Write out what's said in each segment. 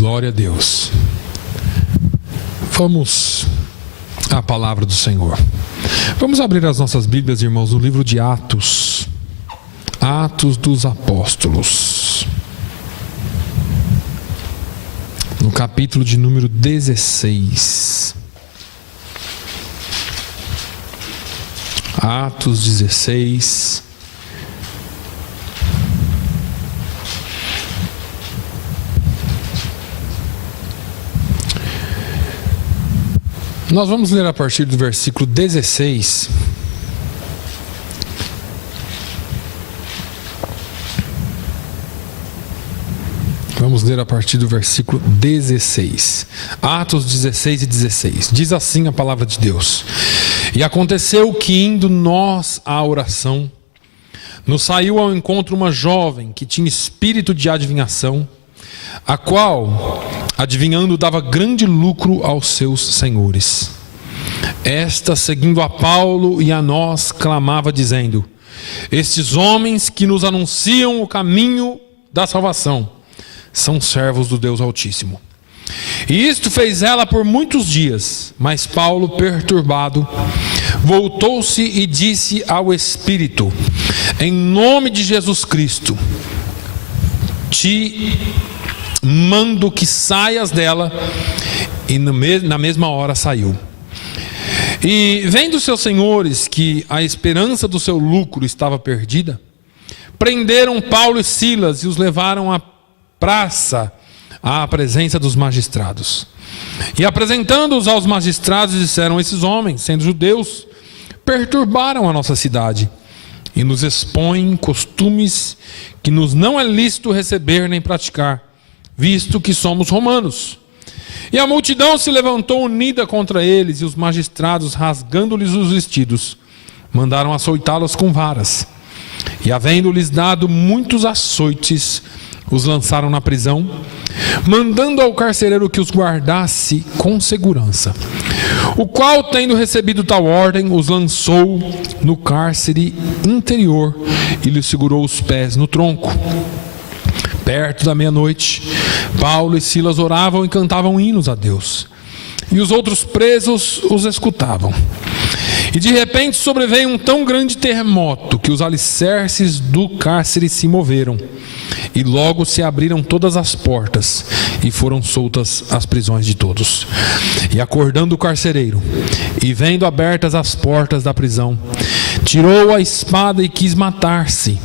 Glória a Deus. Vamos à palavra do Senhor. Vamos abrir as nossas Bíblias, irmãos, no livro de Atos. Atos dos Apóstolos. No capítulo de número 16. Atos 16. Nós vamos ler a partir do versículo 16. Vamos ler a partir do versículo 16. Atos 16 e 16. Diz assim a palavra de Deus: E aconteceu que, indo nós à oração, nos saiu ao encontro uma jovem que tinha espírito de adivinhação, a qual, adivinhando, dava grande lucro aos seus senhores. Esta, seguindo a Paulo e a nós, clamava, dizendo: Estes homens que nos anunciam o caminho da salvação são servos do Deus Altíssimo. E isto fez ela por muitos dias. Mas Paulo, perturbado, voltou-se e disse ao Espírito: Em nome de Jesus Cristo, te mando que saias dela. E na mesma hora saiu. E vendo seus senhores que a esperança do seu lucro estava perdida, prenderam Paulo e Silas e os levaram à praça, à presença dos magistrados. E apresentando-os aos magistrados, disseram: Esses homens, sendo judeus, perturbaram a nossa cidade e nos expõem costumes que nos não é lícito receber nem praticar, visto que somos romanos. E a multidão se levantou unida contra eles, e os magistrados, rasgando-lhes os vestidos, mandaram açoitá-los com varas. E havendo-lhes dado muitos açoites, os lançaram na prisão, mandando ao carcereiro que os guardasse com segurança. O qual, tendo recebido tal ordem, os lançou no cárcere interior e lhes segurou os pés no tronco. Perto da meia-noite, Paulo e Silas oravam e cantavam hinos a Deus, e os outros presos os escutavam. E de repente sobreveio um tão grande terremoto que os alicerces do cárcere se moveram, e logo se abriram todas as portas, e foram soltas as prisões de todos. E acordando o carcereiro, e vendo abertas as portas da prisão, tirou a espada e quis matar-se,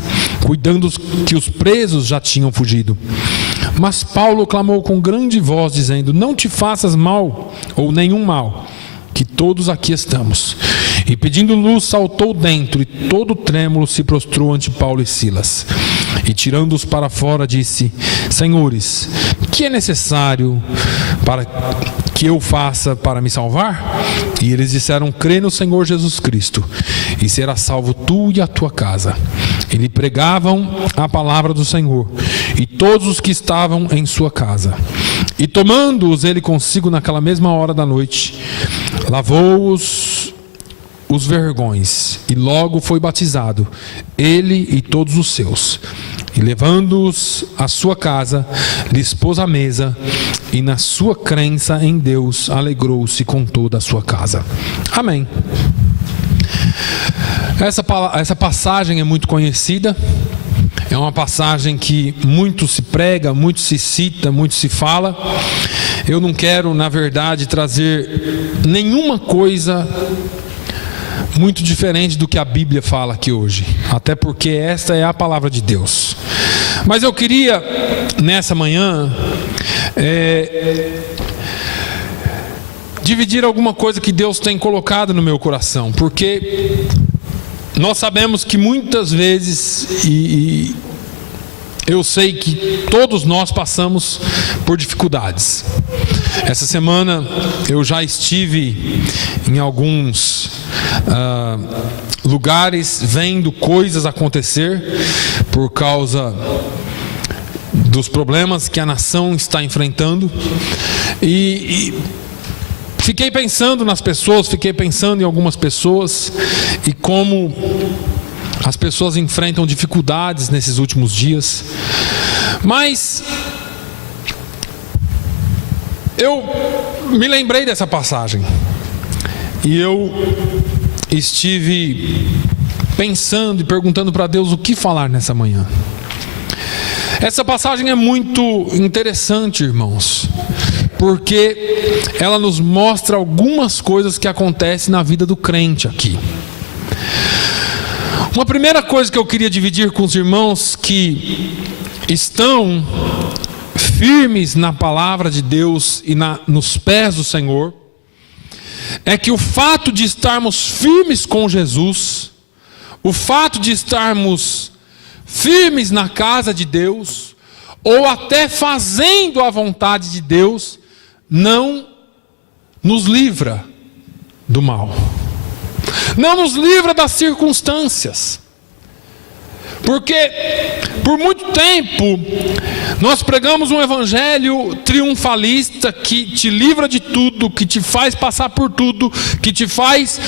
cuidando que os presos já tinham fugido. Mas Paulo clamou com grande voz, dizendo: Não te faças mal, ou nenhum mal, que todos aqui estamos. E pedindo luz, saltou dentro, e todo trêmulo se prostrou ante Paulo e Silas. E tirando-os para fora, disse: Senhores, que é necessário para que eu faça para me salvar? E eles disseram: Crê no Senhor Jesus Cristo, e serás salvo tu e a tua casa. E lhe pregavam a palavra do Senhor, e todos os que estavam em sua casa. E tomando-os ele consigo naquela mesma hora da noite, lavou-os os vergões, e logo foi batizado, ele e todos os seus. E levando-os à sua casa, lhes pôs a mesa, e na sua crença em Deus alegrou-se com toda a sua casa. Amém. Essa passagem é muito conhecida. É uma passagem que muito se prega, muito se cita, muito se fala. Eu não quero, na verdade, trazer nenhuma coisa muito diferente do que a Bíblia fala aqui hoje, até porque esta é a palavra de Deus. Mas eu queria, nessa manhã, dividir alguma coisa que Deus tem colocado no meu coração, porque nós sabemos que muitas vezes, e eu sei que todos nós passamos por dificuldades. Essa semana eu já estive em alguns lugares vendo coisas acontecer por causa dos problemas que a nação está enfrentando, e fiquei pensando nas pessoas, fiquei pensando em algumas pessoas e como as pessoas enfrentam dificuldades nesses últimos dias. Mas Eu me lembrei dessa passagem e eu estive pensando e perguntando para Deus o que falar nessa manhã. Essa passagem é muito interessante, irmãos, porque ela nos mostra algumas coisas que acontecem na vida do crente aqui. Uma primeira coisa que eu queria dividir com os irmãos que estão firmes na palavra de Deus e nos pés do Senhor, é que o fato de estarmos firmes com Jesus, o fato de estarmos firmes na casa de Deus, ou até fazendo a vontade de Deus, não nos livra do mal, não nos livra das circunstâncias. Porque por muito tempo nós pregamos um evangelho triunfalista que te livra de tudo, que te faz passar por tudo, que te faz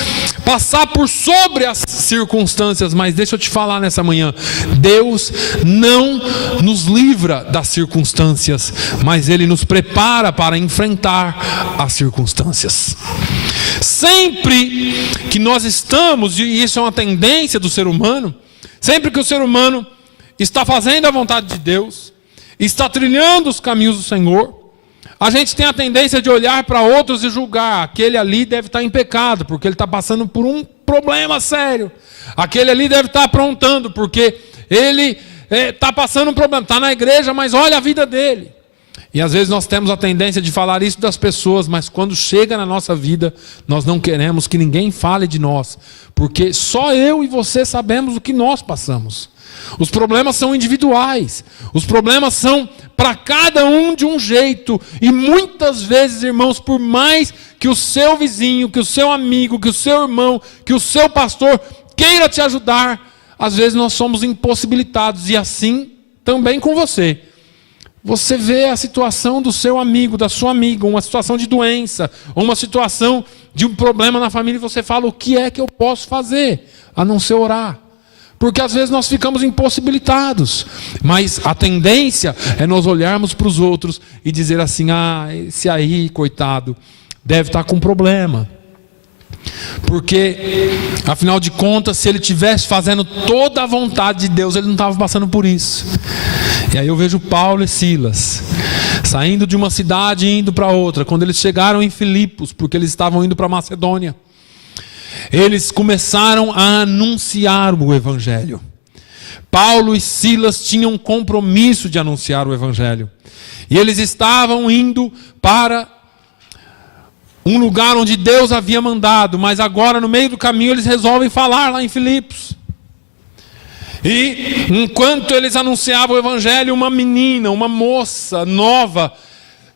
passar por sobre as circunstâncias. Mas deixa eu te falar nessa manhã, Deus não nos livra das circunstâncias, mas Ele nos prepara para enfrentar as circunstâncias. Sempre que nós estamos, e isso é uma tendência do ser humano, sempre que o ser humano está fazendo a vontade de Deus, está trilhando os caminhos do Senhor, a gente tem a tendência de olhar para outros e julgar. Aquele ali deve estar em pecado, porque ele está passando por um problema sério. Aquele ali deve estar aprontando, porque ele está passando um problema. Está na igreja, mas olha a vida dele. E às vezes nós temos a tendência de falar isso das pessoas, mas quando chega na nossa vida, nós não queremos que ninguém fale de nós, porque só eu e você sabemos o que nós passamos. Os problemas são individuais, os problemas são para cada um de um jeito, e muitas vezes, irmãos, por mais que o seu vizinho, que o seu amigo, que o seu irmão, que o seu pastor queira te ajudar, às vezes nós somos impossibilitados, e assim também com você. Você vê a situação do seu amigo, da sua amiga, uma situação de doença, ou uma situação de um problema na família, e você fala, o que é que eu posso fazer, a não ser orar? Porque às vezes nós ficamos impossibilitados, mas a tendência é nós olharmos para os outros e dizer assim, esse aí, coitado, deve estar com problema. Porque, afinal de contas, se ele estivesse fazendo toda a vontade de Deus, ele não estava passando por isso. E aí eu vejo Paulo e Silas saindo de uma cidade e indo para outra. Quando eles chegaram em Filipos, porque eles estavam indo para Macedônia, eles começaram a anunciar o evangelho. Paulo e Silas tinham um compromisso de anunciar o evangelho. E eles estavam indo para um lugar onde Deus havia mandado, mas agora no meio do caminho eles resolvem falar lá em Filipos. E enquanto eles anunciavam o evangelho, uma menina, uma moça nova,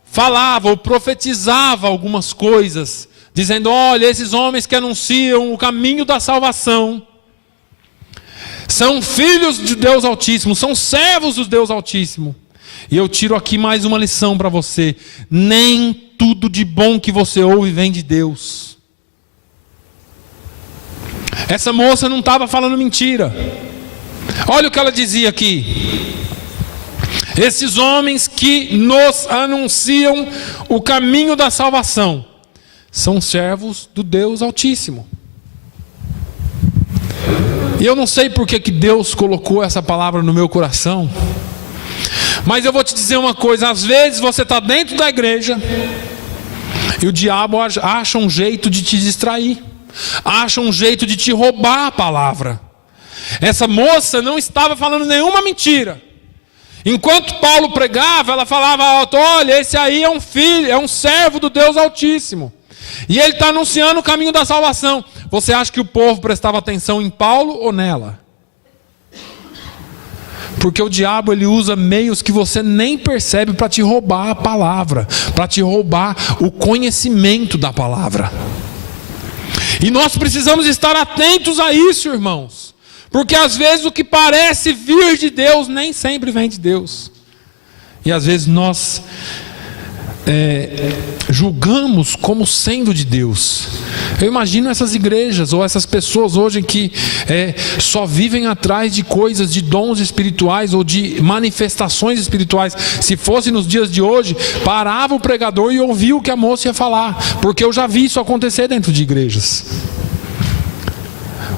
falava ou profetizava algumas coisas, dizendo, olha, esses homens que anunciam o caminho da salvação, são filhos de Deus Altíssimo, são servos do Deus Altíssimo. E eu tiro aqui mais uma lição para você, nem tudo de bom que você ouve vem de Deus. Essa moça não estava falando mentira. Olha o que ela dizia aqui. Esses homens que nos anunciam o caminho da salvação são servos do Deus Altíssimo. E eu não sei por que Deus colocou essa palavra no meu coração, mas eu vou te dizer uma coisa, às vezes você está dentro da igreja e o diabo acha um jeito de te distrair, acha um jeito de te roubar a palavra. Essa moça não estava falando nenhuma mentira. Enquanto Paulo pregava, ela falava alto, olha, esse aí é um filho, é um servo do Deus Altíssimo. E ele está anunciando o caminho da salvação. Você acha que o povo prestava atenção em Paulo ou nela? Porque o diabo ele usa meios que você nem percebe para te roubar a palavra, para te roubar o conhecimento da palavra. E nós precisamos estar atentos a isso, irmãos. Porque às vezes o que parece vir de Deus nem sempre vem de Deus. E às vezes nós julgamos como sendo de Deus. Eu imagino essas igrejas ou essas pessoas hoje que só vivem atrás de coisas, de dons espirituais ou de manifestações espirituais. Se fosse nos dias de hoje, parava o pregador e ouvia o que a moça ia falar, porque eu já vi isso acontecer dentro de igrejas.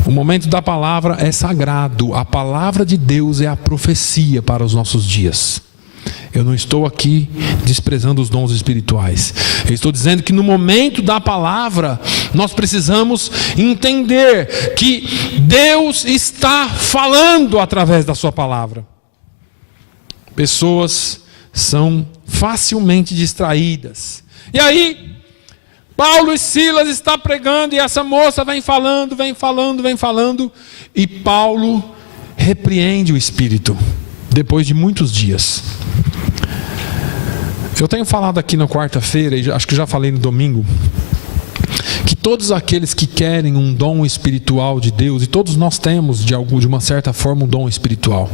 O momento da palavra é sagrado. A palavra de Deus é a profecia para os nossos dias. Eu não estou aqui desprezando os dons espirituais. Eu estou dizendo que no momento da palavra, nós precisamos entender que Deus está falando através da sua palavra. Pessoas são facilmente distraídas. E aí, Paulo e Silas estão pregando e essa moça vem falando, e Paulo repreende o espírito, depois de muitos dias. Eu tenho falado aqui na quarta-feira, e acho que já falei no domingo, que todos aqueles que querem um dom espiritual de Deus, e todos nós temos de uma certa forma um dom espiritual,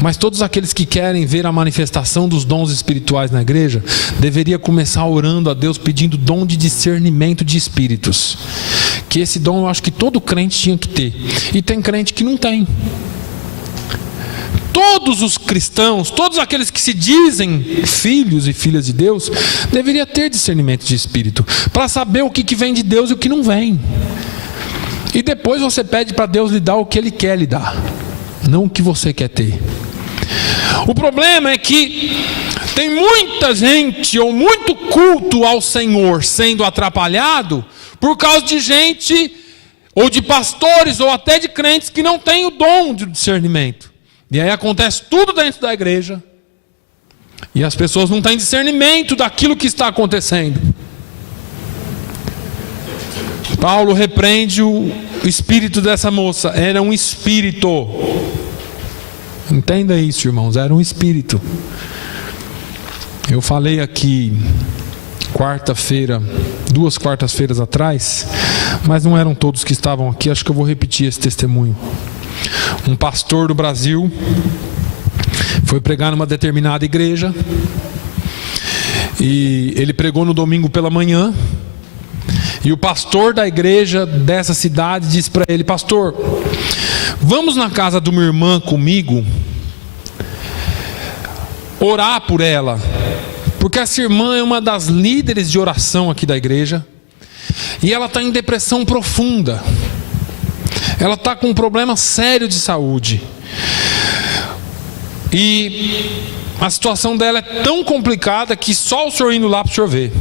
mas todos aqueles que querem ver a manifestação dos dons espirituais na igreja, deveria começar orando a Deus, pedindo dom de discernimento de espíritos, que esse dom eu acho que todo crente tinha que ter, e tem crente que não tem. Todos os cristãos, todos aqueles que se dizem filhos e filhas de Deus, deveria ter discernimento de espírito, para saber o que vem de Deus e o que não vem. E depois você pede para Deus lhe dar o que Ele quer lhe dar, não o que você quer ter. O problema é que tem muita gente ou muito culto ao Senhor sendo atrapalhado por causa de gente, ou de pastores, ou até de crentes que não têm o dom de discernimento. E aí acontece tudo dentro da igreja, e as pessoas não têm discernimento daquilo que está acontecendo. Paulo repreende o espírito dessa moça. Era um espírito. Entenda isso, irmãos, era um espírito. Eu falei aqui quarta-feira, 2 quartas-feiras atrás, mas não eram todos que estavam aqui, acho que eu vou repetir esse testemunho. Um pastor do Brasil foi pregar numa determinada igreja, e ele pregou no domingo pela manhã, e o pastor da igreja dessa cidade disse para ele: pastor, vamos na casa de uma irmã comigo, orar por ela, porque essa irmã é uma das líderes de oração aqui da igreja, e ela está em depressão profunda. Ela está com um problema sério de saúde, e a situação dela é tão complicada que só o senhor indo lá para o senhor ver.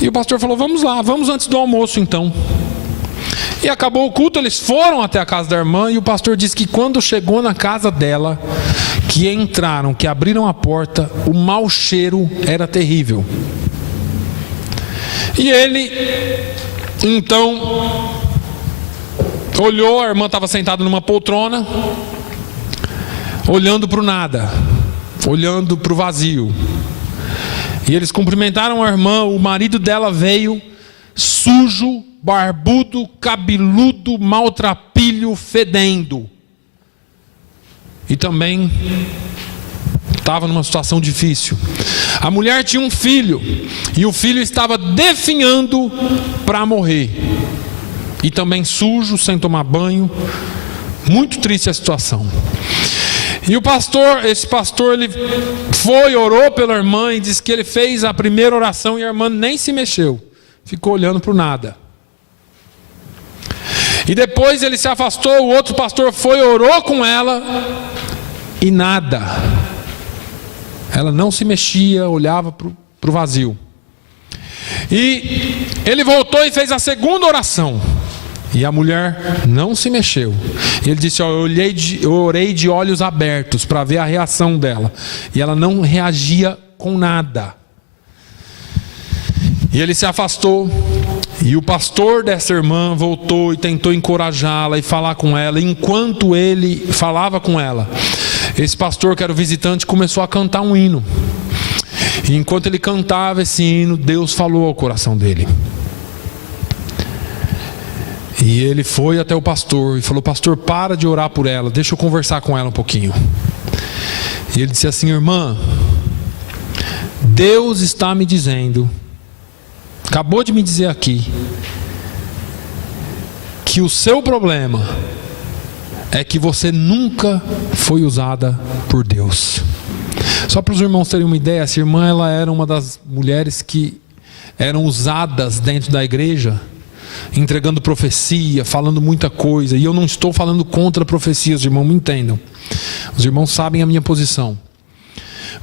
E o pastor falou: vamos lá, vamos antes do almoço então. E acabou o culto, eles foram até a casa da irmã, e o pastor disse que quando chegou na casa dela, que entraram, que abriram a porta, o mau cheiro era terrível. E ele então olhou, a irmã estava sentada numa poltrona, olhando para o nada, olhando para o vazio. E eles cumprimentaram a irmã. O marido dela veio sujo, barbudo, cabeludo, maltrapilho, fedendo. E também estava numa situação difícil. A mulher tinha um filho, e o filho estava definhando para morrer. E também sujo, sem tomar banho. Muito triste a situação. E esse pastor, ele foi, orou pela irmã, e disse que ele fez a primeira oração e a irmã nem se mexeu. Ficou olhando para o nada. E depois ele se afastou, o outro pastor foi, orou com ela, e nada. Ela não se mexia, olhava para o vazio. E ele voltou e fez a segunda oração, e a mulher não se mexeu. E ele disse: eu orei de olhos abertos para ver a reação dela, e ela não reagia com nada. E ele se afastou, e o pastor dessa irmã voltou e tentou encorajá-la e falar com ela. Enquanto ele falava com ela, esse pastor, que era o visitante, começou a cantar um hino. E enquanto ele cantava esse hino, Deus falou ao coração dele. E ele foi até o pastor e falou: pastor, para de orar por ela, deixa eu conversar com ela um pouquinho. E ele disse assim: irmã, Deus está me dizendo, acabou de me dizer aqui, que o seu problema é que você nunca foi usada por Deus. Só para os irmãos terem uma ideia, essa irmã, ela era uma das mulheres que eram usadas dentro da igreja, entregando profecia, falando muita coisa. E eu não estou falando contra profecias, os irmãos me entendam. Os irmãos sabem a minha posição.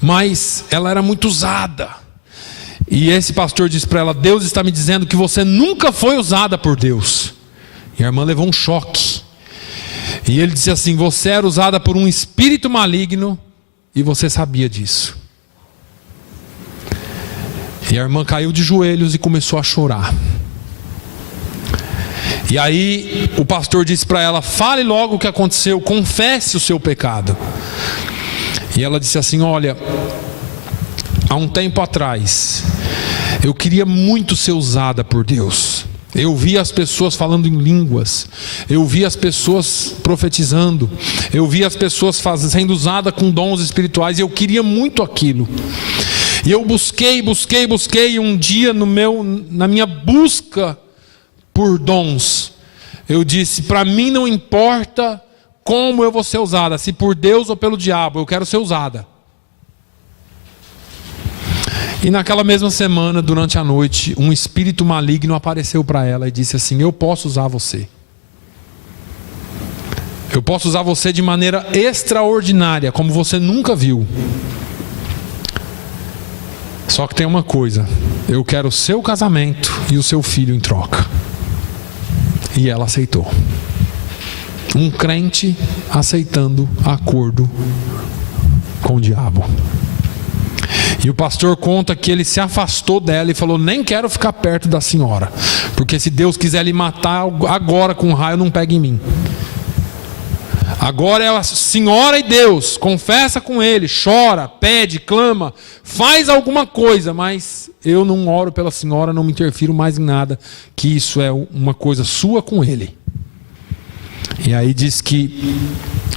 Mas ela era muito usada. E esse pastor disse para ela, Deus está me dizendo que você nunca foi usada por Deus. E a irmã levou um choque. E ele disse assim, você era usada por um espírito maligno e você sabia disso. E a irmã caiu de joelhos e começou a chorar. E aí o pastor disse para ela, fale logo o que aconteceu, confesse o seu pecado. E ela disse assim, olha, há um tempo atrás, eu queria muito ser usada por Deus. Eu via as pessoas falando em línguas, eu via as pessoas profetizando, eu via as pessoas sendo usadas com dons espirituais, e eu queria muito aquilo. E eu busquei, e um dia na minha busca por dons, eu disse, para mim não importa como eu vou ser usada, se por Deus ou pelo diabo, eu quero ser usada. E naquela mesma semana, durante a noite, um espírito maligno apareceu para ela e disse assim, eu posso usar você. Eu posso usar você de maneira extraordinária, como você nunca viu. Só que tem uma coisa, eu quero o seu casamento e o seu filho em troca. E ela aceitou. Um crente aceitando acordo com o diabo. E o pastor conta que ele se afastou dela e falou, nem quero ficar perto da senhora, porque se Deus quiser lhe matar agora com um raio, não pega em mim. Agora é a senhora e Deus, confessa com ele, chora, pede, clama, faz alguma coisa, mas eu não oro pela senhora, não me interfiro mais em nada, que isso é uma coisa sua com ele. E aí diz que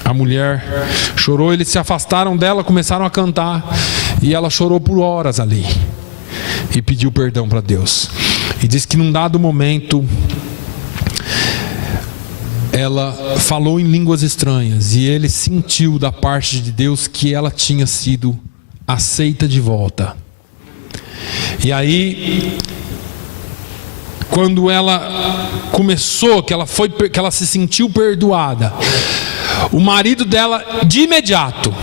a mulher chorou, eles se afastaram dela, começaram a cantar, e ela chorou por horas ali, e pediu perdão para Deus. E diz que num dado momento, ela falou em línguas estranhas, e ele sentiu da parte de Deus que ela tinha sido aceita de volta. E aí, quando ela começou, que ela se sentiu perdoada, o marido dela, de imediato,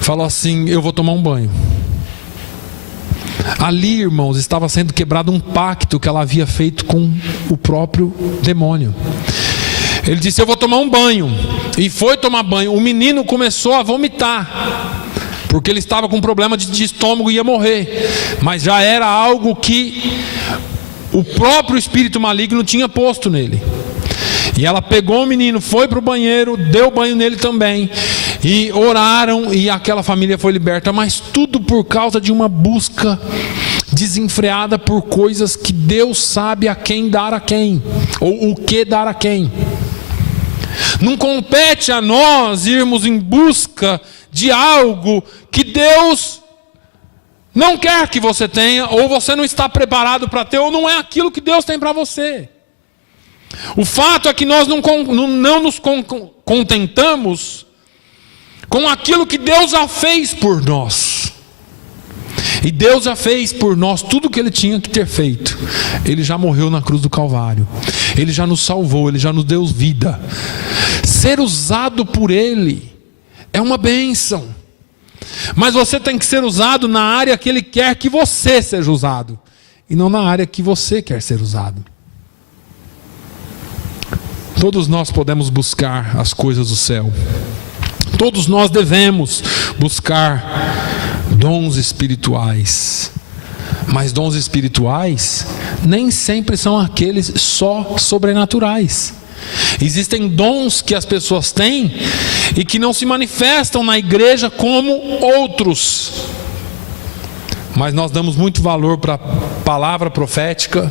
falou assim, eu vou tomar um banho. Ali, irmãos, estava sendo quebrado um pacto que ela havia feito com o próprio demônio. Ele disse, eu vou tomar um banho. E foi tomar banho. O menino começou a vomitar, porque ele estava com problema de estômago e ia morrer. Mas já era algo que o próprio espírito maligno tinha posto nele. E ela pegou o menino, foi para o banheiro, deu banho nele também, e oraram, e aquela família foi liberta. Mas tudo por causa de uma busca desenfreada por coisas que Deus sabe a quem dar a quem, ou o que dar a quem. Não compete a nós irmos em busca de algo que Deus não quer que você tenha, ou você não está preparado para ter, ou não é aquilo que Deus tem para você. O fato é que nós não nos contentamos com aquilo que Deus já fez por nós. E Deus já fez por nós tudo o que Ele tinha que ter feito. Ele já morreu na cruz do Calvário. Ele já nos salvou, Ele já nos deu vida. Ser usado por Ele é uma bênção. Mas você tem que ser usado na área que Ele quer que você seja usado, e não na área que você quer ser usado. Todos nós podemos buscar as coisas do céu. Todos nós devemos buscar dons espirituais. Mas dons espirituais nem sempre são aqueles só sobrenaturais. Existem dons que as pessoas têm e que não se manifestam na igreja como outros. Mas nós damos muito valor para a palavra profética,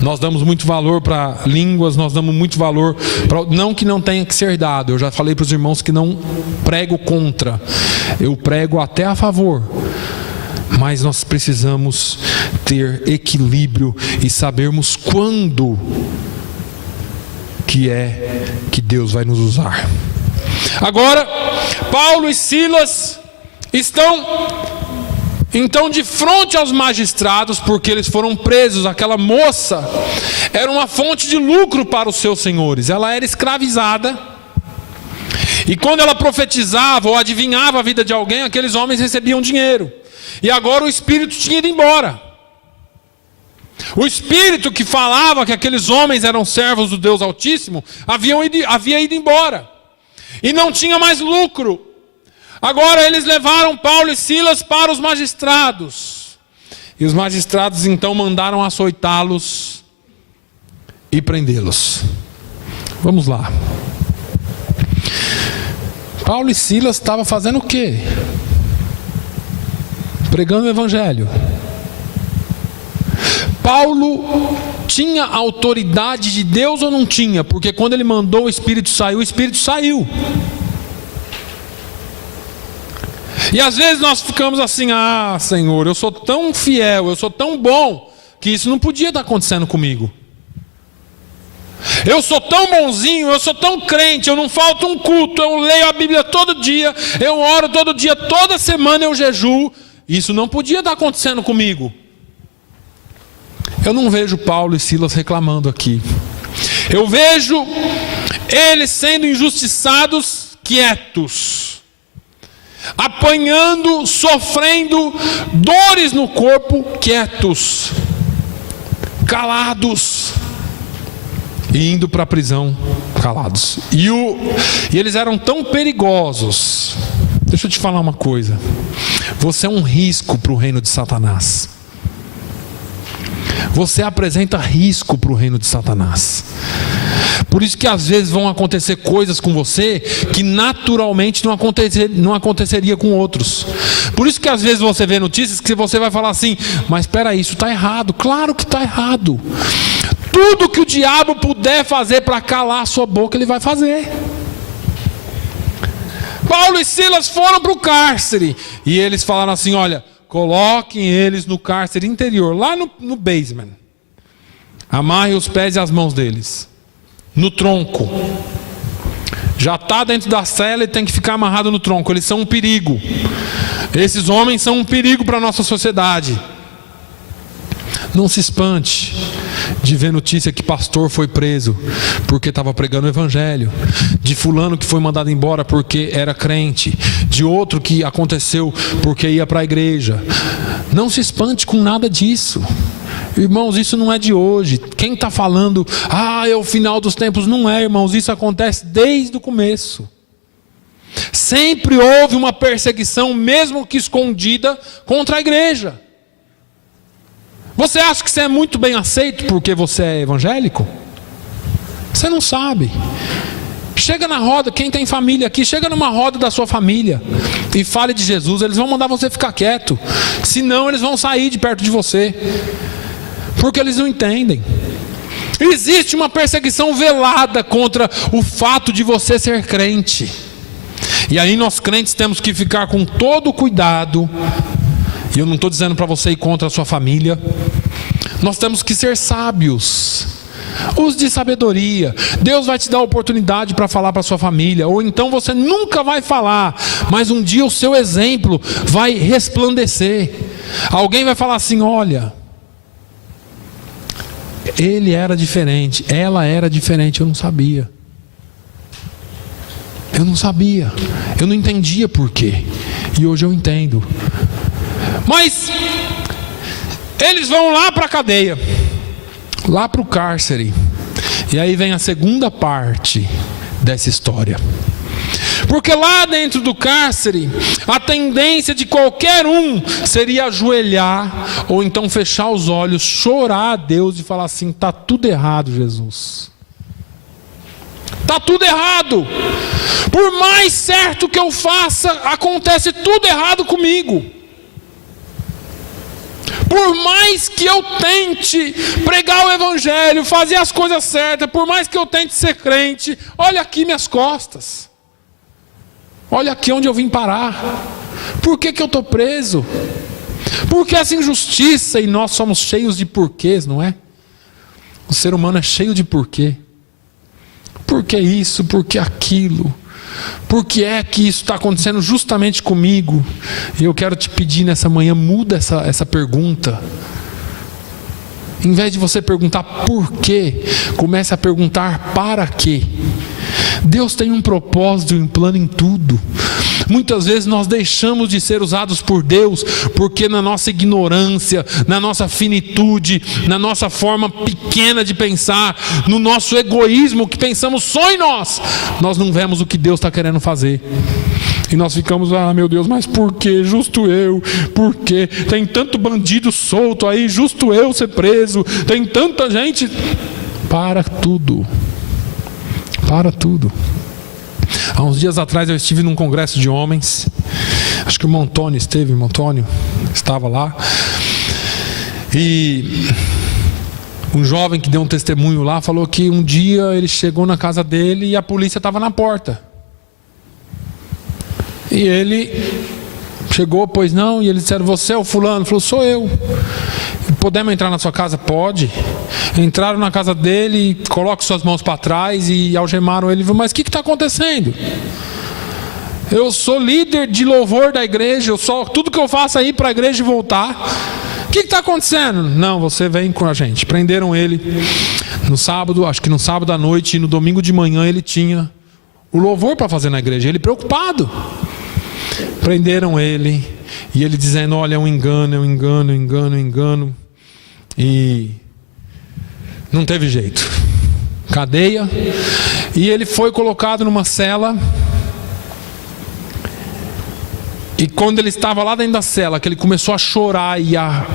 nós damos muito valor para línguas, nós damos muito valor para... Não que não tenha que ser dado, eu já falei para os irmãos que não prego contra, eu prego até a favor. Mas nós precisamos ter equilíbrio e sabermos quando que é que Deus vai nos usar. Agora, Paulo e Silas estão então de frente aos magistrados, porque eles foram presos. Aquela moça era uma fonte de lucro para os seus senhores. Ela era escravizada, e quando ela profetizava ou adivinhava a vida de alguém, aqueles homens recebiam dinheiro. E agora o espírito tinha ido embora. O espírito que falava que aqueles homens eram servos do Deus Altíssimo havia ido embora, e não tinha mais lucro. Agora eles levaram Paulo e Silas para os magistrados, e os magistrados então mandaram açoitá-los e prendê-los. Vamos lá. Paulo e Silas estavam fazendo o quê? Pregando o evangelho. Paulo tinha autoridade de Deus ou não tinha? Porque quando ele mandou o Espírito saiu. E às vezes nós ficamos assim: ah, Senhor, eu sou tão fiel, eu sou tão bom, que isso não podia estar acontecendo comigo. Eu sou tão bonzinho, eu sou tão crente, eu não falto um culto, eu leio a Bíblia todo dia, eu oro todo dia, toda semana eu jejuo. Isso não podia estar acontecendo comigo. Eu não vejo Paulo e Silas reclamando aqui. Eu vejo eles sendo injustiçados, quietos, apanhando, sofrendo dores no corpo, quietos, calados, e indo para a prisão calados. E eles eram tão perigosos. Deixa eu te falar uma coisa: você é um risco para o reino de Satanás. Você apresenta risco para o reino de Satanás. Por isso que às vezes vão acontecer coisas com você que naturalmente não aconteceria com outros. Por isso que às vezes você vê notícias que você vai falar assim: mas espera aí, isso está errado. Claro que está errado. Tudo que o diabo puder fazer para calar a sua boca, ele vai fazer. Paulo e Silas foram para o cárcere, e eles falaram assim: olha, coloquem eles no cárcere interior, lá no basement. Amarrem os pés e as mãos deles no tronco. Já está dentro da cela e tem que ficar amarrado no tronco. Eles são um perigo. Esses homens são um perigo para a nossa sociedade. Não se espante de ver notícia que pastor foi preso porque estava pregando o evangelho, de fulano que foi mandado embora porque era crente, de outro que aconteceu porque ia para a igreja. Não se espante com nada disso. Irmãos, isso não é de hoje. Quem está falando, é o final dos tempos? Não é, irmãos, isso acontece desde o começo. Sempre houve uma perseguição, mesmo que escondida, contra a igreja. Você acha que você é muito bem aceito porque você é evangélico? Você não sabe. Chega na roda, quem tem família aqui, chega numa roda da sua família e fale de Jesus, eles vão mandar você ficar quieto. Senão eles vão sair de perto de você, porque eles não entendem. Existe uma perseguição velada contra o fato de você ser crente. E aí nós crentes temos que ficar com todo cuidado. E eu não estou dizendo para você ir contra a sua família. Nós temos que ser sábios. Use de sabedoria. Deus vai te dar a oportunidade para falar para a sua família. Ou então você nunca vai falar, mas um dia o seu exemplo vai resplandecer. Alguém vai falar assim: olha, ele era diferente, ela era diferente, eu não sabia. Eu não sabia, eu não entendia por quê. E hoje eu entendo. Mas eles vão lá para a cadeia, lá para o cárcere. E aí vem a segunda parte dessa história. Porque lá dentro do cárcere, a tendência de qualquer um seria ajoelhar, ou então fechar os olhos, chorar a Deus e falar assim: está tudo errado, Jesus. Está tudo errado. Por mais certo que eu faça, acontece tudo errado comigo. Por mais que eu tente pregar o evangelho, fazer as coisas certas, por mais que eu tente ser crente, olha aqui minhas costas. Olha aqui onde eu vim parar. Por que eu estou preso? Porque essa injustiça, e nós somos cheios de porquês, não é? O ser humano é cheio de porquê. Por que isso? Por que aquilo? Por que é que isso está acontecendo justamente comigo? E eu quero te pedir nessa manhã, muda essa pergunta. Em vez de você perguntar por quê, comece a perguntar para quê. Deus tem um propósito e um plano em tudo. Muitas vezes nós deixamos de ser usados por Deus porque na nossa ignorância, na nossa finitude, na nossa forma pequena de pensar, no nosso egoísmo que pensamos só em nós não vemos o que Deus está querendo fazer. E nós ficamos, meu Deus, mas por que? Justo eu, por quê? Tem tanto bandido solto aí, justo eu ser preso, tem tanta gente. Para tudo. Para tudo. Há uns dias atrás eu estive num congresso de homens, acho que o Montônio estava lá, e um jovem que deu um testemunho lá falou que um dia ele chegou na casa dele e a polícia estava na porta. E ele chegou, pois não, e eles disseram, você é o fulano? Ele falou, sou eu. Podemos entrar na sua casa? Pode. Entraram na casa dele, coloque suas mãos para trás e algemaram ele. Mas o que está acontecendo? Eu sou líder de louvor da igreja, tudo que eu faço é ir para a igreja e voltar. O que está acontecendo? Não, você vem com a gente. Prenderam ele no sábado, acho que no sábado à noite, e no domingo de manhã ele tinha o louvor para fazer na igreja. Ele preocupado. Prenderam ele, e ele dizendo, olha, é um engano. E não teve jeito. Cadeia. E ele foi colocado numa cela. E quando ele estava lá dentro da cela, que ele começou a chorar e a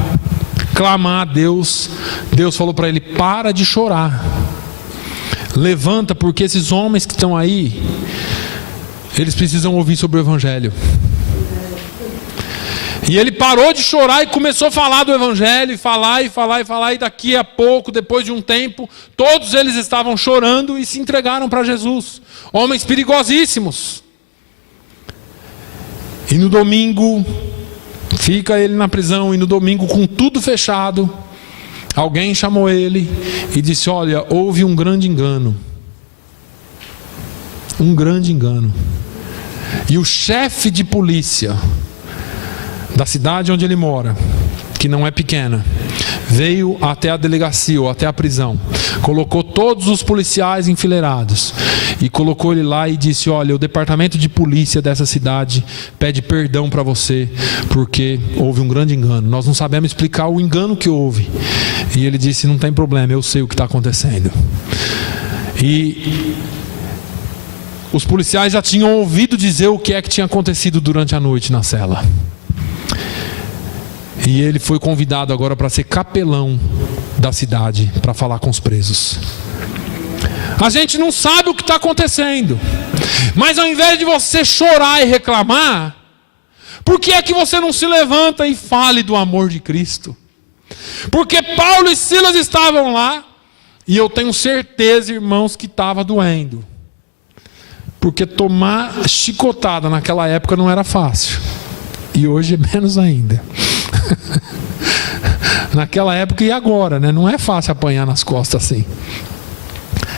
clamar a Deus, Deus falou para ele, para de chorar. Levanta, porque esses homens que estão aí, eles precisam ouvir sobre o Evangelho. E ele parou de chorar e começou a falar do Evangelho, e falar, e daqui a pouco, depois de um tempo, todos eles estavam chorando e se entregaram para Jesus. Homens perigosíssimos. E no domingo, fica ele na prisão, e no domingo, com tudo fechado, alguém chamou ele e disse, olha, houve um grande engano. Um grande engano. E o chefe de polícia da cidade onde ele mora, que não é pequena, veio até a delegacia ou até a prisão, colocou todos os policiais enfileirados e colocou ele lá e disse, olha, o departamento de polícia dessa cidade pede perdão para você porque houve um grande engano, nós não sabemos explicar o engano que houve. E ele disse, não tem problema, eu sei o que está acontecendo. E os policiais já tinham ouvido dizer o que é que tinha acontecido durante a noite na cela. E ele foi convidado agora para ser capelão da cidade, para falar com os presos. A gente não sabe o que está acontecendo, mas ao invés de você chorar e reclamar, por que é que você não se levanta e fale do amor de Cristo? Porque Paulo e Silas estavam lá, e eu tenho certeza, irmãos, que estava doendo. Porque tomar chicotada naquela época não era fácil. E hoje é menos ainda. Naquela época e agora, né? Não é fácil apanhar nas costas assim.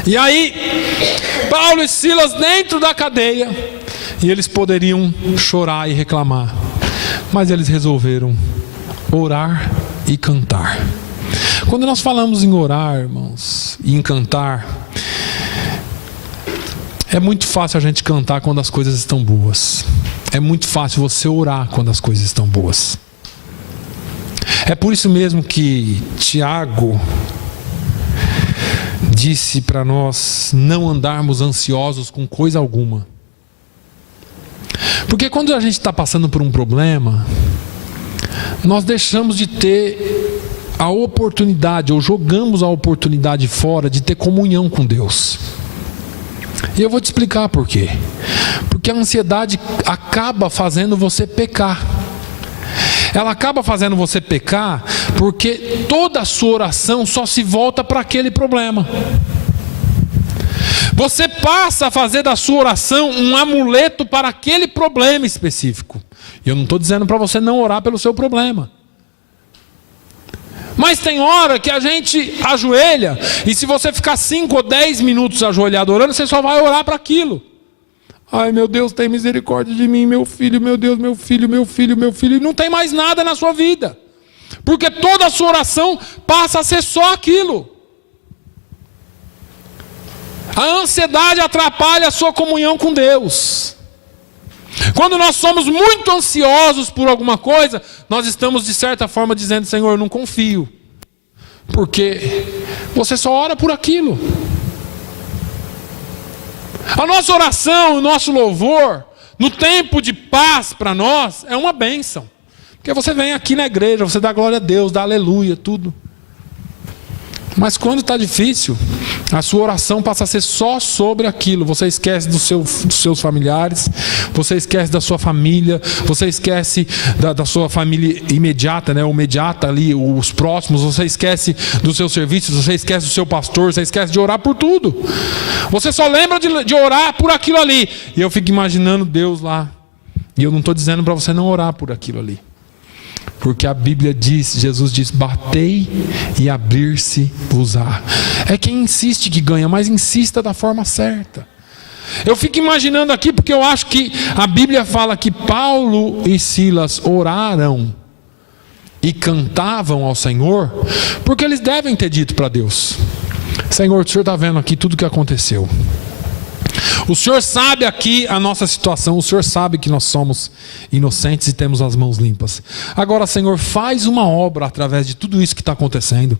E aí, Paulo e Silas dentro da cadeia, e eles poderiam chorar e reclamar, mas eles resolveram orar e cantar. Quando nós falamos em orar, irmãos, e em cantar, é muito fácil a gente cantar quando as coisas estão boas. É muito fácil você orar quando as coisas estão boas. É por isso mesmo que Tiago disse para nós não andarmos ansiosos com coisa alguma. Porque quando a gente está passando por um problema, nós deixamos de ter a oportunidade, ou jogamos a oportunidade fora de ter comunhão com Deus. E eu vou te explicar por quê. Porque a ansiedade acaba fazendo você pecar. Ela acaba fazendo você pecar porque toda a sua oração só se volta para aquele problema. Você passa a fazer da sua oração um amuleto para aquele problema específico. E eu não estou dizendo para você não orar pelo seu problema. Mas tem hora que a gente ajoelha, e se você ficar 5 ou 10 minutos ajoelhado orando, você só vai orar para aquilo. Ai, meu Deus, tem misericórdia de mim, meu filho, meu Deus, meu filho, meu filho, meu filho. E não tem mais nada na sua vida. Porque toda a sua oração passa a ser só aquilo. A ansiedade atrapalha a sua comunhão com Deus. Quando nós somos muito ansiosos por alguma coisa, nós estamos de certa forma dizendo: Senhor, eu não confio. Porque você só ora por aquilo. A nossa oração, o nosso louvor, no tempo de paz para nós, é uma bênção. Porque você vem aqui na igreja, você dá glória a Deus, dá aleluia, tudo. Mas quando está difícil, a sua oração passa a ser só sobre aquilo. Você esquece dos seus familiares, você esquece da sua família, você esquece da sua família imediata, né? O imediata ali, os próximos, você esquece dos seus serviços, você esquece do seu pastor, você esquece de orar por tudo. Você só lembra de orar por aquilo ali. E eu fico imaginando Deus lá. E eu não estou dizendo para você não orar por aquilo ali. Porque a Bíblia diz, Jesus diz: batei e abrir-se-vos-á. É quem insiste que ganha, mas insista da forma certa. Eu fico imaginando aqui, porque eu acho que a Bíblia fala que Paulo e Silas oraram e cantavam ao Senhor, porque eles devem ter dito para Deus: Senhor, o Senhor está vendo aqui tudo o que aconteceu. O Senhor sabe aqui a nossa situação, o Senhor sabe que nós somos inocentes e temos as mãos limpas. Agora, Senhor, faz uma obra através de tudo isso que está acontecendo.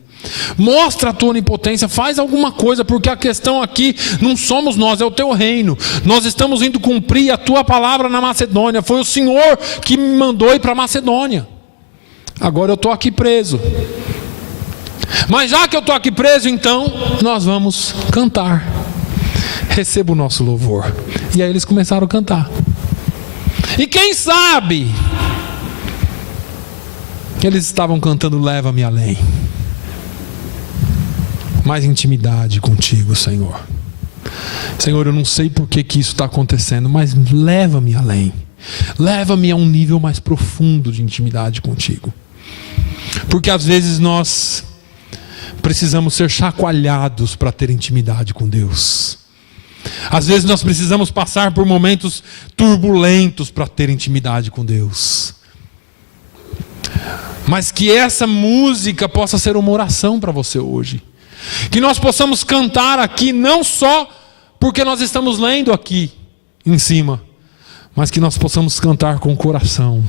Mostra a tua onipotência, faz alguma coisa, porque a questão aqui não somos nós, é o teu reino. Nós estamos indo cumprir a tua palavra na Macedônia. Foi o Senhor que me mandou ir para a Macedônia. Agora eu estou aqui preso. Mas já que eu estou aqui preso, então nós vamos cantar. Receba o nosso louvor. E aí eles começaram a cantar. E quem sabe eles estavam cantando: leva-me além. Mais intimidade contigo, Senhor. Senhor, eu não sei por que isso está acontecendo, mas leva-me além. Leva-me a um nível mais profundo de intimidade contigo. Porque às vezes nós precisamos ser chacoalhados para ter intimidade com Deus. Às vezes nós precisamos passar por momentos turbulentos para ter intimidade com Deus. Mas que essa música possa ser uma oração para você hoje. Que nós possamos cantar aqui não só porque nós estamos lendo aqui em cima, mas que nós possamos cantar com o coração.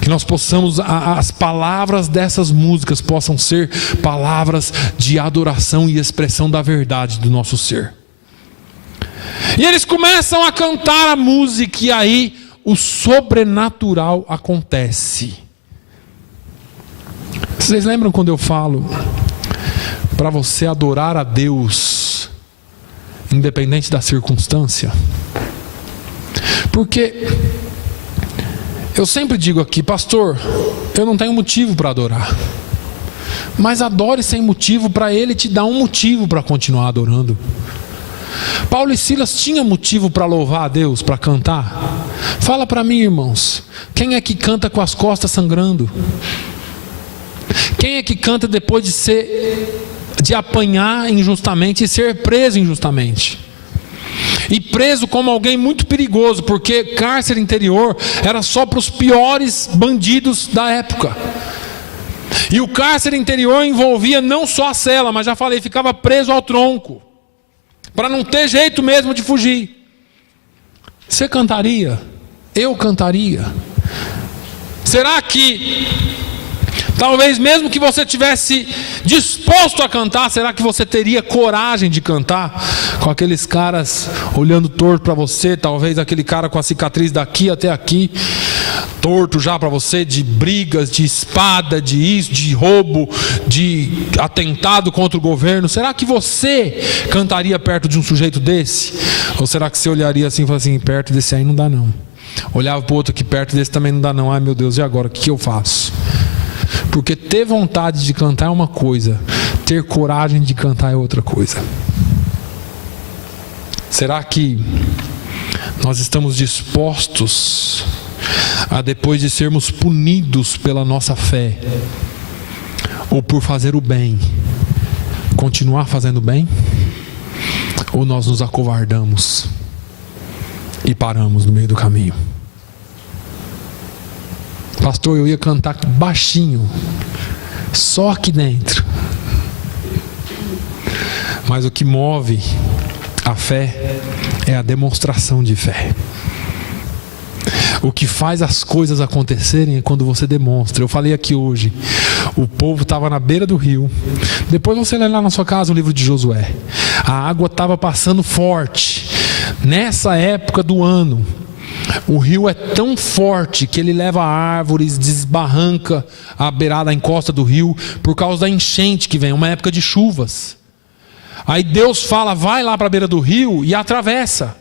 Que nós possamos, as palavras dessas músicas possam ser palavras de adoração e expressão da verdade do nosso ser. E eles começam a cantar a música, e aí o sobrenatural acontece. Vocês lembram quando eu falo para você adorar a Deus, independente da circunstância? Porque eu sempre digo aqui: pastor, eu não tenho motivo para adorar. Mas adore sem motivo, para Ele te dar um motivo para continuar adorando. Paulo e Silas tinham motivo para louvar a Deus, para cantar. Fala para mim, irmãos, quem é que canta com as costas sangrando? Quem é que canta depois de apanhar injustamente e ser preso injustamente? E preso como alguém muito perigoso, porque cárcere interior era só para os piores bandidos da época. E o cárcere interior envolvia não só a cela, mas já falei, ficava preso ao tronco, para não ter jeito mesmo de fugir. Você cantaria? Eu cantaria? Será que talvez mesmo que você tivesse disposto a cantar, será que você teria coragem de cantar com aqueles caras olhando torto para você? Talvez aquele cara com a cicatriz daqui até aqui, torto já para você, de brigas, de espada, de roubo, de atentado contra o governo. Será que você cantaria perto de um sujeito desse? Ou será que você olharia assim e falaria assim: perto desse aí não dá não. Olhava para o outro aqui: perto desse também não dá não. Ai meu Deus, e agora? O que eu faço? Porque ter vontade de cantar é uma coisa, ter coragem de cantar é outra coisa. Será que nós estamos dispostos a, depois de sermos punidos pela nossa fé, ou por fazer o bem, continuar fazendo bem? Ou nós nos acovardamos e paramos no meio do caminho? Pastor, eu ia cantar baixinho, só aqui dentro. Mas o que move a fé é a demonstração de fé. O que faz as coisas acontecerem é quando você demonstra. Eu falei aqui hoje, o povo estava na beira do rio. Depois você lê lá na sua casa o livro de Josué. A água estava passando forte. Nessa época do ano, o rio é tão forte que ele leva árvores, desbarranca a beirada, a encosta do rio, por causa da enchente que vem, uma época de chuvas. Aí Deus fala, vai lá para a beira do rio e atravessa.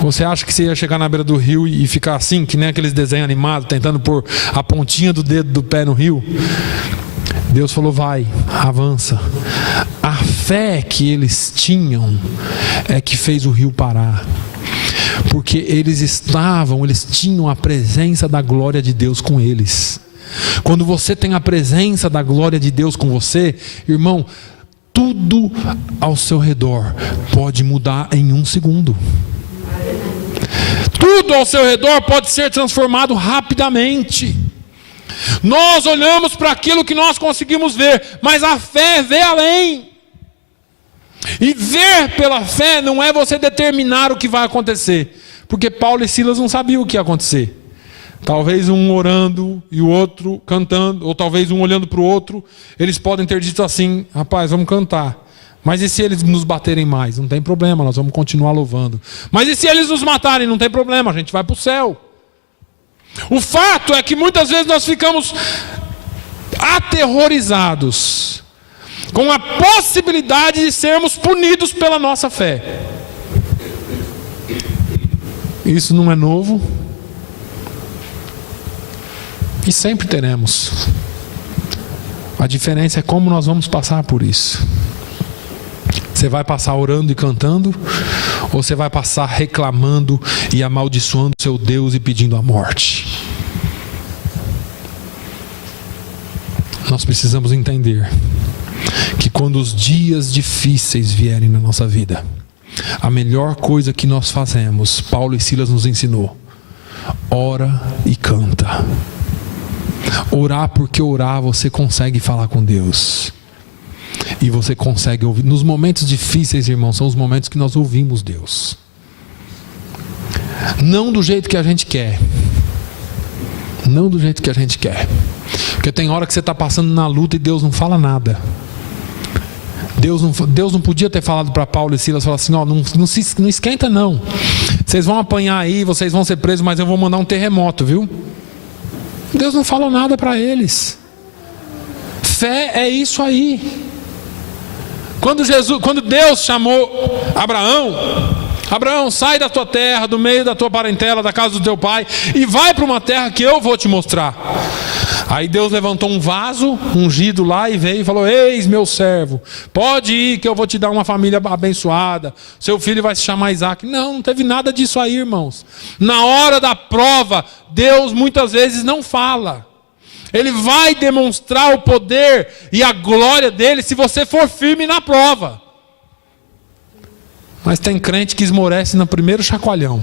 Você acha que você ia chegar na beira do rio e ficar assim, que nem aqueles desenhos animados, tentando pôr a pontinha do dedo do pé no rio? Deus falou, vai, avança. A fé que eles tinham é que fez o rio parar. Porque eles tinham a presença da glória de Deus com eles. Quando você tem a presença da glória de Deus com você, irmão, tudo ao seu redor pode mudar em 1 segundo. Tudo ao seu redor pode ser transformado rapidamente. Nós olhamos para aquilo que nós conseguimos ver, mas a fé vê além. E ver pela fé não é você determinar o que vai acontecer, porque Paulo e Silas não sabiam o que ia acontecer. Talvez um orando e o outro cantando, ou talvez um olhando para o outro, eles podem ter dito assim, rapaz, vamos cantar. Mas e se eles nos baterem mais? Não tem problema, nós vamos continuar louvando. Mas e se eles nos matarem? Não tem problema, a gente vai para o céu. O fato é que muitas vezes nós ficamos aterrorizados com a possibilidade de sermos punidos pela nossa fé. Isso não é novo. E sempre teremos. A diferença é como nós vamos passar por isso. Você vai passar orando e cantando, ou você vai passar reclamando e amaldiçoando seu Deus e pedindo a morte? Nós precisamos entender que quando os dias difíceis vierem na nossa vida, a melhor coisa que nós fazemos, Paulo e Silas nos ensinou, ora e canta. Orar, porque orar você consegue falar com Deus. E você consegue ouvir. Nos momentos difíceis, irmãos, são os momentos que nós ouvimos Deus. Não do jeito que a gente quer. Não do jeito que a gente quer. Porque tem hora que você está passando na luta e Deus não fala nada. Deus não podia ter falado para Paulo e Silas, falar assim, ó, não esquenta não. Vocês vão apanhar aí, vocês vão ser presos, mas eu vou mandar um terremoto, viu? Deus não falou nada para eles. Fé é isso aí. Quando Deus chamou Abraão, sai da tua terra, do meio da tua parentela, da casa do teu pai, e vai para uma terra que eu vou te mostrar. Aí Deus levantou um vaso ungido lá e veio e falou, eis meu servo, pode ir que eu vou te dar uma família abençoada, seu filho vai se chamar Isaac. Não teve nada disso aí, irmãos. Na hora da prova, Deus muitas vezes não fala. Ele vai demonstrar o poder e a glória dele se você for firme na prova. Mas tem crente que esmorece no primeiro chacoalhão.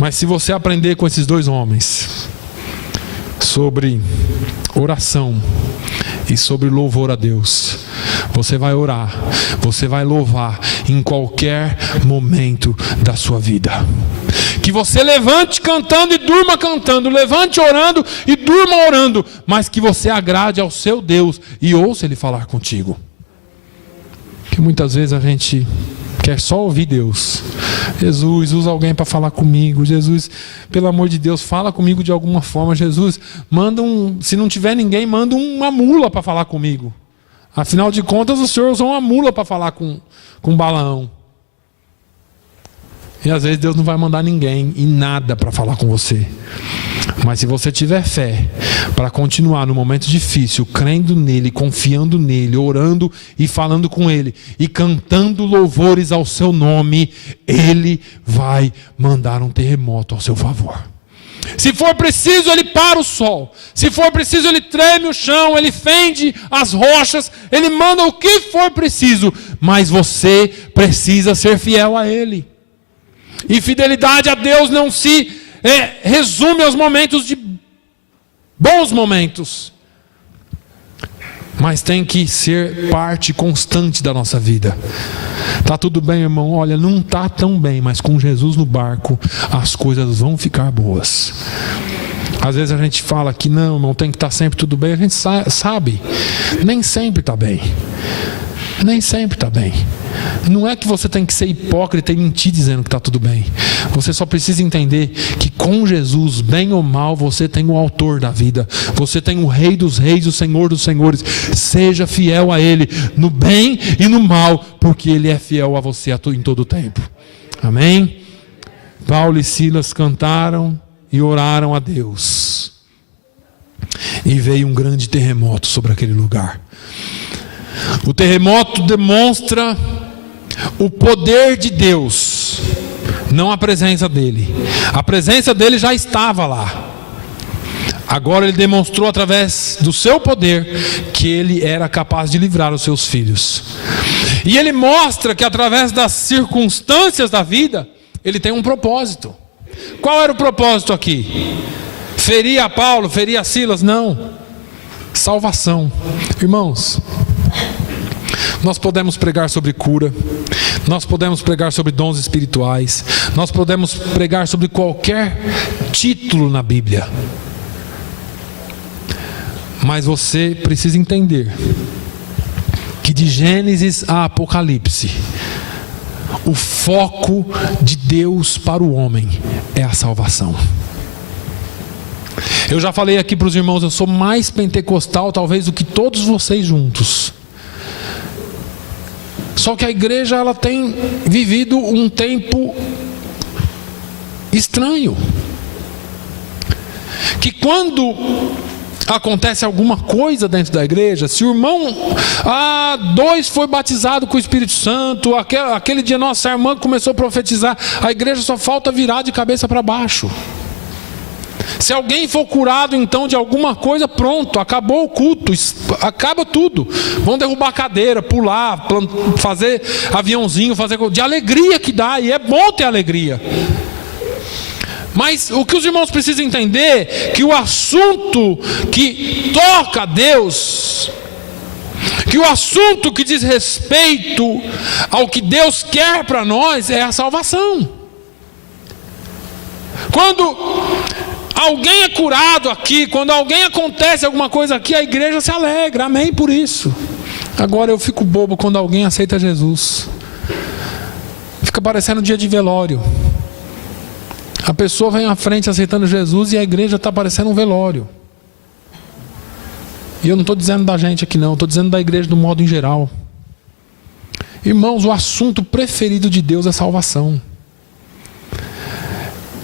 Mas se você aprender com esses dois homens sobre oração e sobre louvor a Deus, você vai orar, você vai louvar em qualquer momento da sua vida. Que você levante cantando e durma cantando, levante orando e durma orando, mas que você agrade ao seu Deus e ouça Ele falar contigo. Que muitas vezes a gente quer só ouvir Deus. Jesus, usa alguém para falar comigo. Jesus, pelo amor de Deus, fala comigo de alguma forma. Jesus, se não tiver ninguém, manda uma mula para falar comigo. Afinal de contas, o Senhor usou uma mula para falar com Balaão. E às vezes Deus não vai mandar ninguém e nada para falar com você. Mas se você tiver fé para continuar no momento difícil, crendo nele, confiando nele, orando e falando com ele e cantando louvores ao seu nome, ele vai mandar um terremoto ao seu favor. Se for preciso, ele para o sol. Se for preciso, ele treme o chão, ele fende as rochas, ele manda o que for preciso. Mas você precisa ser fiel a ele. E fidelidade a Deus não se resume aos momentos de bons momentos, mas tem que ser parte constante da nossa vida. Tá tudo bem, irmão? Olha, não tá tão bem, mas com Jesus no barco as coisas vão ficar boas. Às vezes a gente fala que não tem que estar sempre tudo bem. A gente sabe, nem sempre está bem. Nem sempre está bem. Não é que você tem que ser hipócrita e mentir dizendo que está tudo bem. Você só precisa entender que com Jesus, bem ou mal, você tem o autor da vida. Você tem o Rei dos reis, o Senhor dos senhores. Seja fiel a Ele, no bem e no mal, porque Ele é fiel a você em todo o tempo. Amém? Paulo e Silas cantaram e oraram a Deus. E veio um grande terremoto sobre aquele lugar. O terremoto demonstra o poder de Deus, não a presença dele. A presença dele já estava lá. Agora ele demonstrou através do seu poder que ele era capaz de livrar os seus filhos. E ele mostra que através das circunstâncias da vida, ele tem um propósito. Qual era o propósito aqui? Ferir a Paulo, ferir a Silas? Não. Salvação. Irmãos, nós podemos pregar sobre cura, nós podemos pregar sobre dons espirituais, nós podemos pregar sobre qualquer título na Bíblia, mas você precisa entender que de Gênesis a Apocalipse, o foco de Deus para o homem é a salvação. Eu já falei aqui para os irmãos, eu sou mais pentecostal talvez do que todos vocês juntos. Só que a igreja ela tem vivido um tempo estranho. Que quando acontece alguma coisa dentro da igreja, se o irmão 2 foi batizado com o Espírito Santo, aquele dia nossa irmã começou a profetizar, a igreja só falta virar de cabeça para baixo. Se alguém for curado então de alguma coisa, pronto, acabou o culto, acaba tudo. Vão derrubar cadeira, pular, fazer aviãozinho, fazer de alegria que dá, e é bom ter alegria. Mas o que os irmãos precisam entender, que o assunto que toca a Deus, que o assunto que diz respeito ao que Deus quer para nós é a salvação. Quando alguém é curado aqui, quando alguém acontece alguma coisa aqui, a igreja se alegra, amém por isso. Agora eu fico bobo quando alguém aceita Jesus. Fica parecendo dia de velório. A pessoa vem à frente aceitando Jesus e a igreja está parecendo um velório. E eu não estou dizendo da gente aqui não, estou dizendo da igreja do modo em geral. Irmãos, o assunto preferido de Deus é salvação.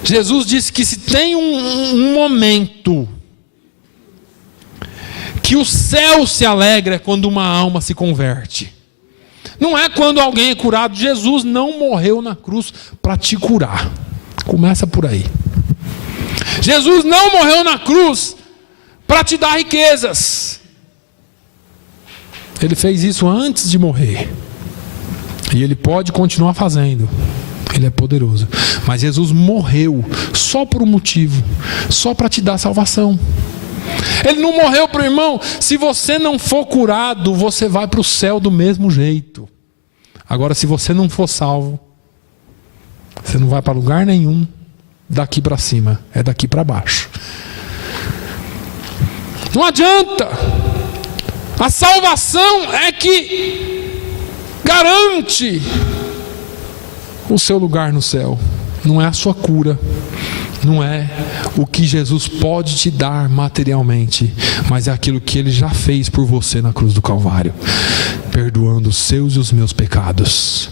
Jesus disse que se tem um momento que o céu se alegra é quando uma alma se converte. Não é quando alguém é curado. Jesus não morreu na cruz para te curar. Começa por aí. Jesus não morreu na cruz para te dar riquezas. Ele fez isso antes de morrer. E ele pode continuar fazendo. Ele é poderoso. Mas Jesus morreu só por um motivo, só para te dar salvação. Ele não morreu para o irmão. Se você não for curado, você vai para o céu do mesmo jeito. Agora, se você não for salvo, você não vai para lugar nenhum daqui para cima, é daqui para baixo. Não adianta. A salvação é que garante o seu lugar no céu. Não é a sua cura, não é o que Jesus pode te dar materialmente, mas é aquilo que Ele já fez por você na cruz do Calvário, perdoando os seus e os meus pecados.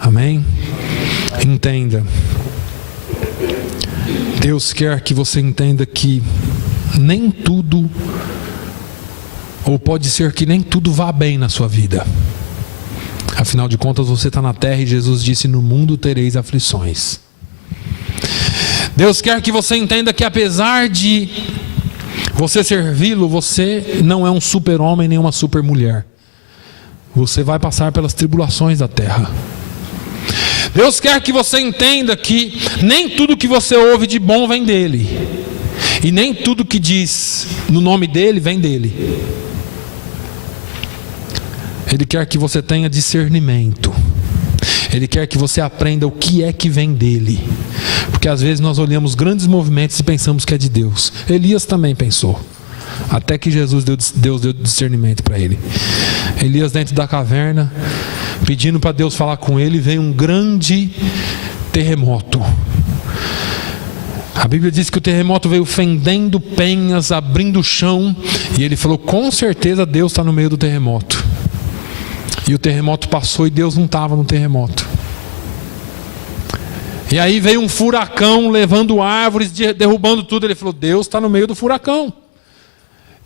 Amém? Entenda. Deus quer que você entenda que nem tudo, ou pode ser que nem tudo vá bem na sua vida. Afinal de contas, você está na terra e Jesus disse: no mundo tereis aflições. Deus quer que você entenda que apesar de você servi-lo, você não é um super-homem nem uma super-mulher. Você vai passar pelas tribulações da terra. Deus quer que você entenda que nem tudo que você ouve de bom vem dele, e nem tudo que diz no nome dele vem dele. Ele quer que você tenha discernimento. Ele quer que você aprenda o que é que vem dele. Porque às vezes nós olhamos grandes movimentos e pensamos que é de Deus. Elias também pensou. Até que Deus deu discernimento para ele. Elias dentro da caverna, pedindo para Deus falar com ele, veio um grande terremoto. A Bíblia diz que o terremoto veio fendendo penhas, abrindo o chão. E ele falou, com certeza Deus está no meio do terremoto. E o terremoto passou e Deus não estava no terremoto. E aí veio um furacão levando árvores, derrubando tudo. Ele falou, Deus está no meio do furacão.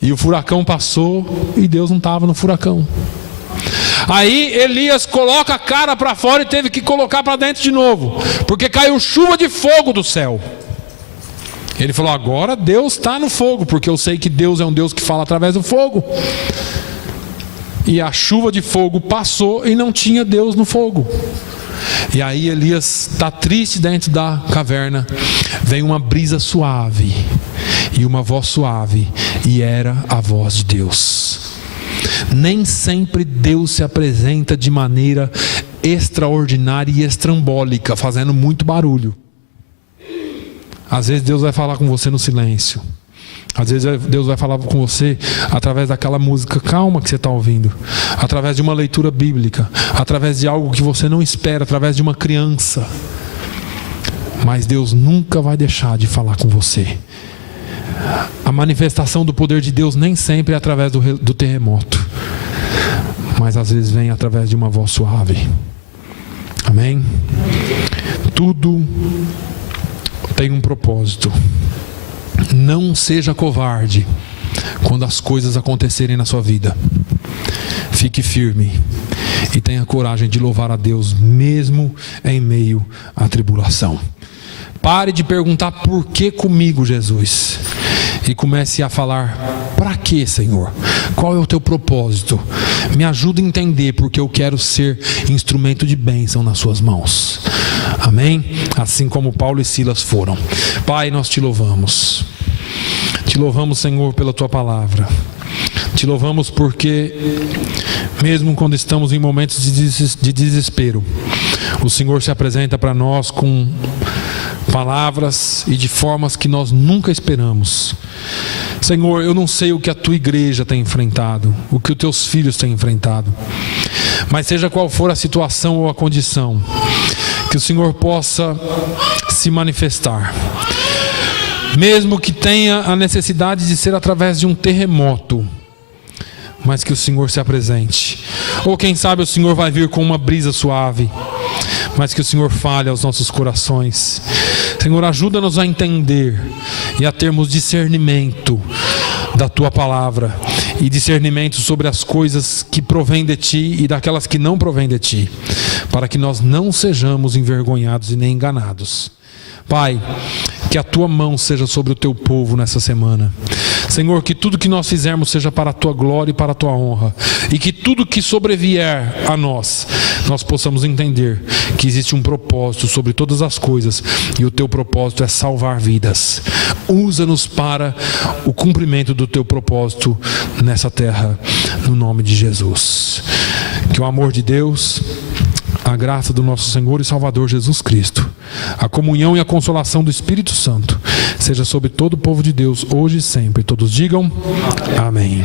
E o furacão passou e Deus não estava no furacão. Aí Elias coloca a cara para fora e teve que colocar para dentro de novo, porque caiu chuva de fogo do céu. Ele falou, agora Deus está no fogo, porque eu sei que Deus é um Deus que fala através do fogo. E a chuva de fogo passou e não tinha Deus no fogo. E aí Elias está triste dentro da caverna. Vem uma brisa suave e uma voz suave, e era a voz de Deus. Nem sempre Deus se apresenta de maneira extraordinária e estrambólica, fazendo muito barulho. Às vezes Deus vai falar com você no silêncio. Às vezes Deus vai falar com você através daquela música calma que você está ouvindo, através de uma leitura bíblica, através de algo que você não espera, através de uma criança. Mas Deus nunca vai deixar de falar com você. A manifestação do poder de Deus nem sempre é através do terremoto, mas às vezes vem através de uma voz suave. Amém? Tudo tem um propósito. Não seja covarde quando as coisas acontecerem na sua vida. Fique firme e tenha coragem de louvar a Deus mesmo em meio à tribulação. Pare de perguntar por que comigo, Jesus, e comece a falar, para que, Senhor? Qual é o teu propósito? Me ajuda a entender, porque eu quero ser instrumento de bênção nas suas mãos. Amém? Assim como Paulo e Silas foram. Pai, nós te louvamos. Te louvamos, Senhor, pela tua palavra. Te louvamos porque, mesmo quando estamos em momentos de desespero, o Senhor se apresenta para nós com palavras e de formas que nós nunca esperamos. Senhor, eu não sei o que a tua igreja tem enfrentado, o que os teus filhos têm enfrentado, mas seja qual for a situação ou a condição, que o Senhor possa se manifestar. Mesmo que tenha a necessidade de ser através de um terremoto, mas que o Senhor se apresente. Ou quem sabe o Senhor vai vir com uma brisa suave, mas que o Senhor fale aos nossos corações. Senhor, ajuda-nos a entender e a termos discernimento da tua palavra, e discernimento sobre as coisas que provêm de ti e daquelas que não provêm de ti, para que nós não sejamos envergonhados e nem enganados. Pai, que a tua mão seja sobre o teu povo nessa semana. Senhor, que tudo que nós fizermos seja para a tua glória e para a tua honra, e que tudo que sobrevier a nós possamos entender que existe um propósito sobre todas as coisas, e o teu propósito é salvar vidas. Usa-nos para o cumprimento do teu propósito nessa terra, no nome de Jesus. Que o amor de Deus, a graça do nosso Senhor e Salvador Jesus Cristo, a comunhão e a consolação do Espírito Santo seja sobre todo o povo de Deus, hoje e sempre. Todos digam amém.